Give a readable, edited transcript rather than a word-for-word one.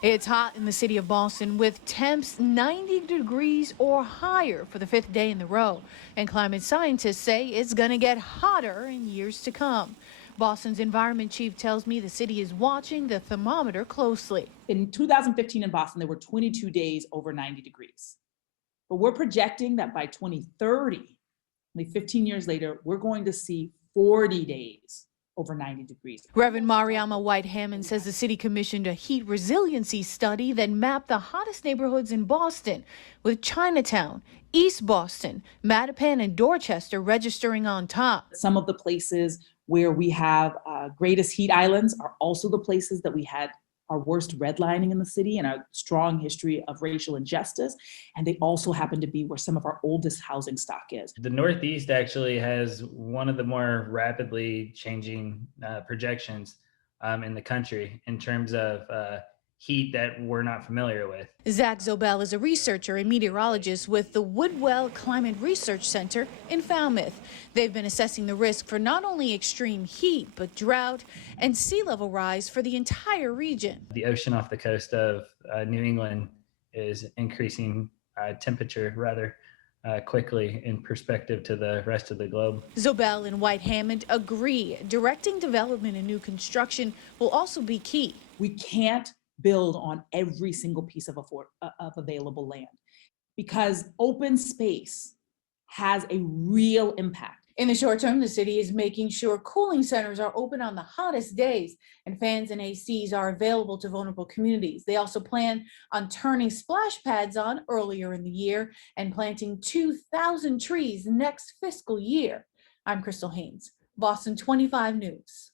It's hot in the city of Boston with temps 90 degrees or higher for the fifth day in the row. And climate scientists say it's going to get hotter in years to come. Boston's environment chief tells me the city is watching the thermometer closely. In 2015 in Boston, there were 22 days over 90 degrees. But we're projecting that by 2030, only 15 years later, we're going to see 40 days over 90 degrees. Reverend Mariama White Hammond says the city commissioned a heat resiliency study that mapped the hottest neighborhoods in Boston, with Chinatown, East Boston, Mattapan, and Dorchester registering on top. Some of the places where we have greatest heat islands are also the places that we had our worst redlining in the city and a strong history of racial injustice. And they also happen to be where some of our oldest housing stock is. The Northeast actually has one of the more rapidly changing projections in the country in terms of heat that we're not familiar with. Zach Zobel is a researcher and meteorologist with the Woodwell Climate Research Center in Falmouth. They've been assessing the risk for not only extreme heat, but drought and sea level rise for the entire region. The ocean off the coast of New England is increasing temperature rather quickly in perspective to the rest of the globe. Zobel and White Hammond agree directing development and new construction will also be key. We can't build on every single piece of available land because open space has a real impact. In the short term, the city is making sure cooling centers are open on the hottest days and fans and ACs are available to vulnerable communities. They also plan on turning splash pads on earlier in the year and planting 2,000 trees next fiscal year. I'm Crystal Haynes, Boston 25 News.